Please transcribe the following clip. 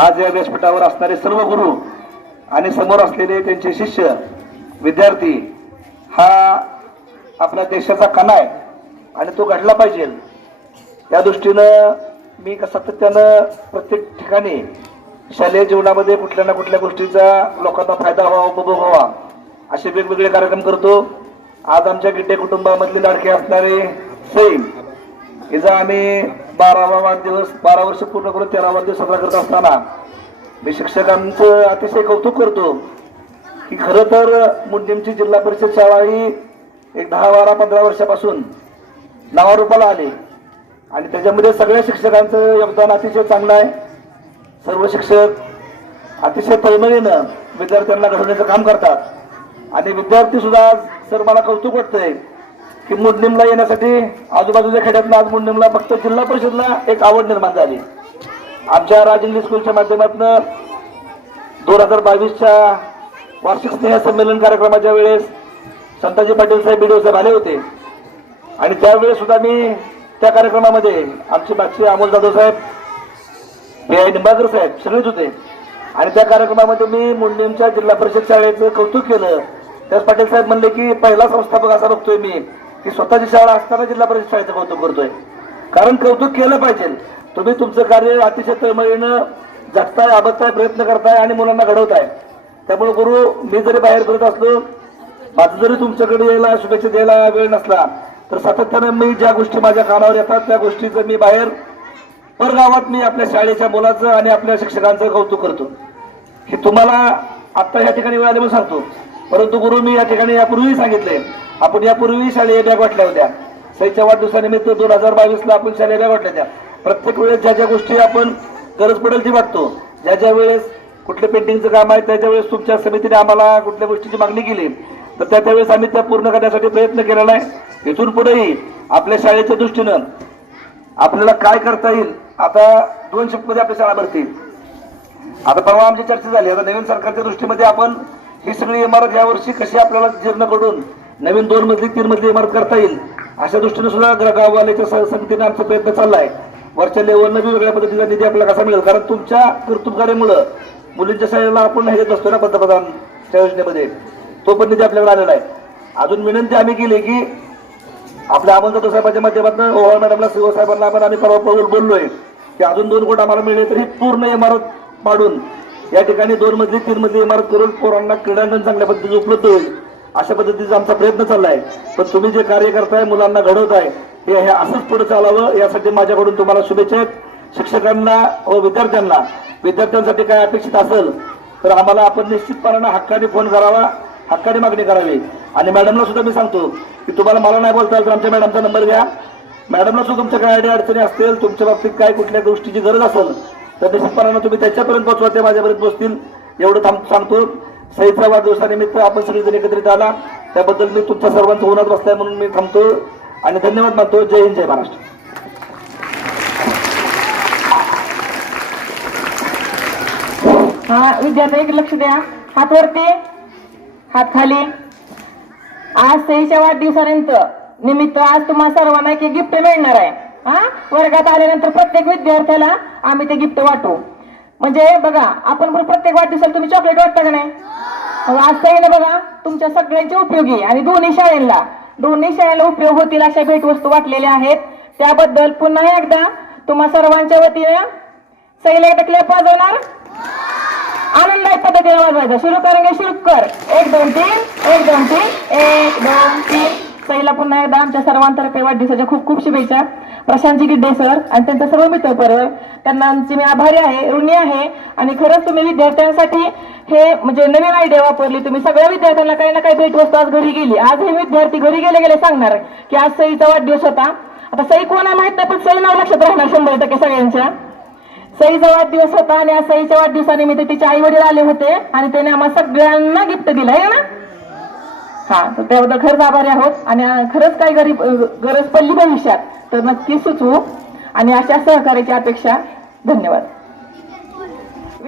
आज या व्यासपीठावर असणारे सर्व गुरु आणि समोर असलेले त्यांचे शिष्य विद्यार्थी हा आपल्या देशाचा कणा आहे आणि तो घडला पाहिजे. या दृष्टीनं मी सातत्यानं प्रत्येक ठिकाणी शालेय जीवनामध्ये कुठल्या ना कुठल्या गोष्टीचा लोकांना फायदा व्हावा उपभोग व्हावा असे वेगवेगळे कार्यक्रम करतो. आज आमच्या गिड्डे कुटुंबामधले लाडके असणारे सैम हिचा आम्ही बारावा वाढदिवस बारा वर्ष पूर्ण करून तेरावा दिवस साजरा करत असताना मी शिक्षकांचं अतिशय कौतुक करतो की खरं तर मुंडीमची जिल्हा परिषद शाळा ही एक दहा बारा पंधरा वर्षापासून नावारूपाला आली. आणि त्याच्यामध्ये सगळ्या शिक्षकांचं योगदान अतिशय चांगलं आहे. सर्व शिक्षक अतिशय तळमळीनं विद्यार्थ्यांना घडवण्याचं काम करतात. आणि विद्यार्थी सुद्धा सर मला कौतुक वाटतंय की मुंडीमला येण्यासाठी आजूबाजूच्या खेड्यातनं आज मुंडीमला फक्त जिल्हा परिषदला एक आवड निर्माण झाली. आमच्या राज स्कूलच्या माध्यमातून दोन हजार बावीसच्या वार्षिक स्नेह संमेलन कार्यक्रमाच्या वेळेस संताजी पाटील साहेब बीडीओ साहेब आले होते. आणि त्यावेळेस सुद्धा मी त्या कार्यक्रमामध्ये आमचे बागचे अमोल जाधव साहेब बी आय निंबाळकर साहेब सगळेच होते. आणि त्या कार्यक्रमामध्ये मी मुंडेमच्या जिल्हा परिषद शाळेचं कौतुक केलं. त्यास पाटील साहेब म्हणले की पहिला संस्थापक असा बघतोय मी. की स्वतःची शाळा असताना जिल्हा परिषद शाळेचं कौतुक करतोय. कारण कौतुक केलं पाहिजे. तुम्ही तुमचं कार्य अतिशय तळमळीनं जगताय आबताय प्रयत्न करताय आणि मुलांना घडवताय. त्यामुळे गुरु मी जरी बाहेर फिरत असलो माझं जरी तुमच्याकडे यायला शुभेच्छा द्यायला वेळ नसला तर सातत्यानं मी ज्या गोष्टी माझ्या कानावर येतात त्या गोष्टीचं मी बाहेर परगावात मी आपल्या शाळेच्या मुलाचं आणि आपल्या शिक्षकांचं कौतुक करतो. हे तुम्हाला आत्ता या ठिकाणी वेळ आले म्हणून सांगतो. परंतु गुरु मी या ठिकाणी यापूर्वी सांगितले आपण यापूर्वी शालेय बॅग वाटल्या होत्या. सईच्या वाढदिवसानिमित्त दोन हजार बावीसला आपण शालेय बॅग वाटल्या होत्या. प्रत्येक वेळेस ज्या ज्या गोष्टी आपण गरज पडेल ती वाटतो ज्या ज्या वेळेस कुठलं पेंटिंगचं काम आहे त्याच्या वेळेस तुमच्या समितीने आम्हाला कुठल्या गोष्टीची मागणी केली तर त्या त्यावेळेस आम्ही त्या पूर्ण करण्यासाठी प्रयत्न केलेला आहे. इथून पुढेही आपल्या शाळेच्या दृष्टीनं आपल्याला काय करता येईल आता दोन शिफ्टमध्ये आपली शाळा भरतील. आता परवा आमची चर्चा झाली. आता नवीन सरकारच्या दृष्टीमध्ये आपण ही सगळी इमारत यावर्षी कशी आपल्याला जीर्ण करून नवीन दोन मजली तीन मजली इमारत करता येईल. अशा दृष्टीने सुद्धा गाववाल्याच्या समितीने आमचा प्रयत्न चाललाय. वरच्या लेवलनं वेगवेगळ्या पद्धतीचा निधी आपल्याला कसा मिळेल? कारण तुमच्या कर्तुबकारीमुळं मुलींच्या शाळेला आपण ह्याच्यात असतो ना पंतप्रधान त्या योजनेमध्ये. तो पण निधी आपल्याकडे आलेला आहे. अजून विनंती आम्ही केली की आपल्या अमोल साहेबांच्या माध्यमातून ओव्हाळ मॅडमला शिवसाहेबांना आपण आम्ही परवा बोल- बोललोय की अजून दोन कोट आम्हाला मिळले तरी पूर्ण इमारत पाडून या ठिकाणी दोन मजली तीन मजली इमारत करून पोरांना क्रीडांगण चांगल्या पद्धतीने उपलब्ध होईल. अशा पद्धतीचा आमचा प्रयत्न चाललाय. पण तुम्ही जे कार्य करताय मुलांना घडवताय हे हे असंच पुढे चालावं यासाठी माझ्याकडून तुम्हाला शुभेच्छा आहेत. शिक्षकांना व विद्यार्थ्यांना. विद्यार्थ्यांसाठी काय अपेक्षित असेल तर आम्हाला आपण निश्चितपणानं हक्काने फोन करावा हक्काने मागणी करावी. आणि मॅडमला सुद्धा मी सांगतो की तुम्हाला मला नाही बोलता तर आमच्या मॅडमचा नंबर घ्या. मॅडमला सुद्धा तुमच्या काय आयडिया अडचणी असतील तुमच्या बाबतीत काय कुठल्या गोष्टीची गरज असेल तर निश्चितपणानं तुम्ही त्याच्यापर्यंत पोहोचवा ते माझ्यापर्यंत पोहोचतील. एवढं थांब सांगतो. सईचा वाढदिवसानिमित्त आपण सगळेजण एकत्रित आला. त्याबद्दल मी तुमच्या सर्वांचं होणार बसलाय म्हणून मी थांबतो आणि धन्यवाद मानतो. जय हिंद जय महाराष्ट्र. हा विद्यार्थी लक्ष द्या. हात वरती हात खाली. आज सईच्या वाढदिवसानंतर निमित्त आज तुम्हाला सर्वांना एक गिफ्ट मिळणार आहे. हा वर्गात आल्यानंतर प्रत्येक विद्यार्थ्याला आम्ही ते गिफ्ट वाटू. म्हणजे बघा आपण पण प्रत्येक वाढदिवसाला तुम्ही चॉकलेट वाटता का नाही? आज आहे ना बघा तुमच्या सगळ्यांचे उपयोगी आणि दोन्ही शाळेला दोन्ही शाळेला उपयोग होतील अशा भेटवस्तू वाटलेल्या आहेत. त्याबद्दल पुन्हा एकदा तुम्हा सर्वांच्या वतीने सईला एकदा क्लेप वाजवणार. आनंदाय पद्धतीने वाजवायचं. सुरू करेंगे म्हणजे शुरू कर. एक दोन तीन एक दोन तीन एक दोन तीन. ताईला पुन्हा एकदा आमच्या सर्वांतर्फे वाढदिवसाच्या खूप खूप शुभेच्छा. प्रशांतजी गिड्डे सर आणि त्यांचा सर्व मित्र परिवार त्यांना आमची मी आभारी आहे ऋणी आहे आणि खरंच तुम्ही विद्यार्थ्यांसाठी हे म्हणजे नवीन आयडिया वापरली. तुम्ही सगळ्या विद्यार्थ्यांना काही ना काही भेटवस्तू आज घरी गेली. आज हे विद्यार्थी घरी गेले गेले सांगणार की आज सईचा वाढदिवस होता. आता सई कोण आहे माहीत नाही पण सई नाव लक्षात राहणार शंभर टक्के सगळ्यांच्या. सईचा वाढदिवस होता आणि आज सईच्या वाढदिवसानिमित्त तिचे आई वडील आले होते आणि त्याने आम्हाला सगळ्यांना गिफ्ट दिलं आहे ना? हा तर तेवढं खरंच आभारी आहोत. आणि खरंच काही गरीब गरज पडली भविष्यात तर नक्की सुचवू. आणि अशा सहकार्याची अपेक्षा. धन्यवाद.